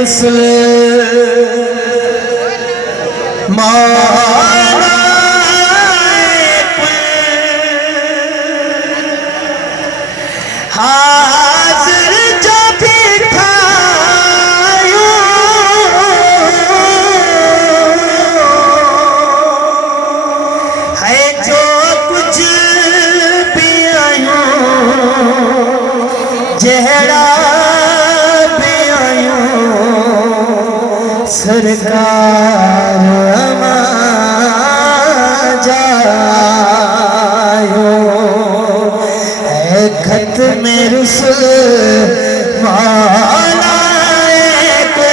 रुसल मौला हाजिर जो बिठायो है जो कुछ भी आयो जहरा भी आयो सरकार अमा जायो है खत में रुसल मौला को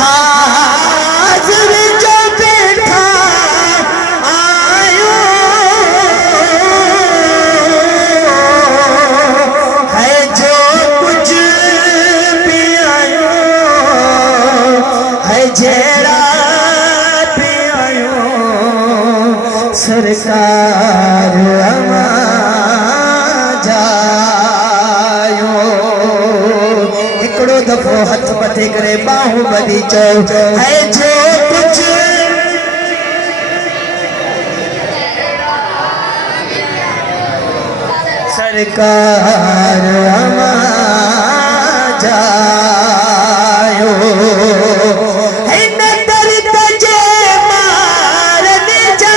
हाजिर जो बैठा आयो है जो कुछ भी आयो है जेड़ा भी आयो सरकार अमा एकड़ो दफो हथ मथे करे बाहुबली चो है जो कुछ सरकार अमा जायो है न दर्द जे मारने जा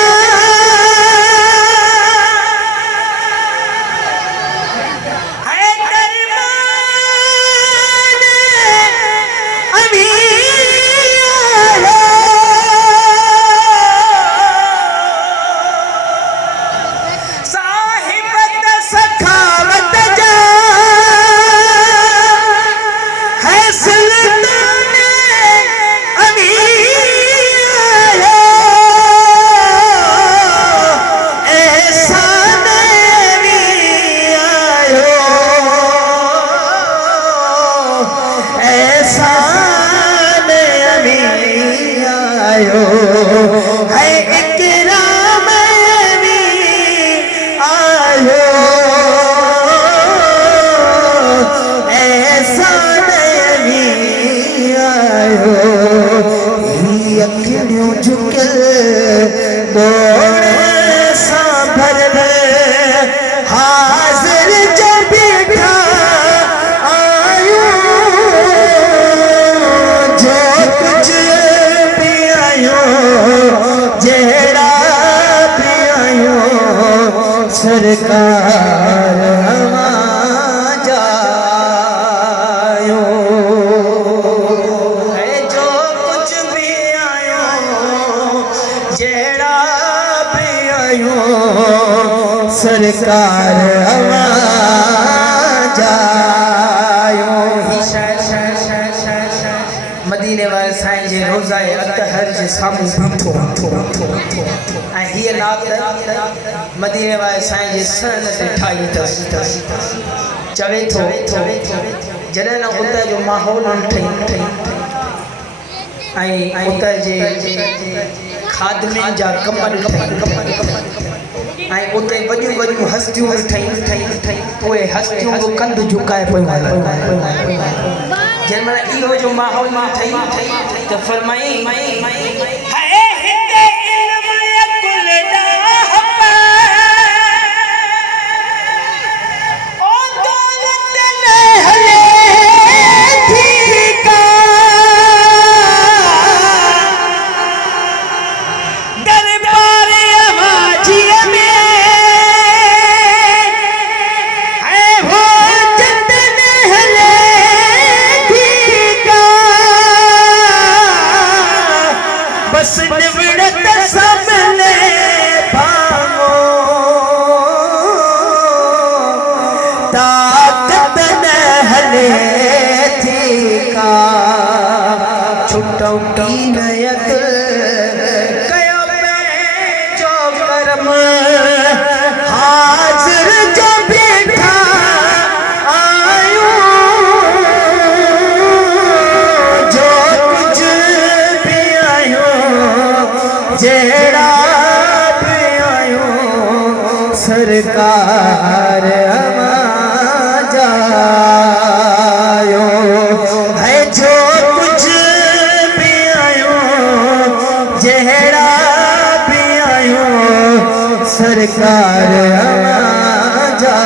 हाजिर जो बैठा आयो जो कुछ भी आयो जेड़ा भी आयो सरकार अमा जायो है जो कुछ भी आयो जेड़ा भी आयो सरकार अमा जायो मदीने वाले साईं जे रोज़ाए अतहर जे सामू बीठो ऐं हीअ नात मदीने वाले साईं जे सन ते ठाही अथसि चवे थो जॾहिं न उते जो माहौल ठही ऐं उते जे खादमियुनि जा कम ठही ऐं उते वॾियूं वॾियूं हस्तियूं ठही उहे हस्तियूं बि कंध झुकाए पियूं जंहिं महिल इहो जो माहौल ठही त फरमाई बस सरकार जा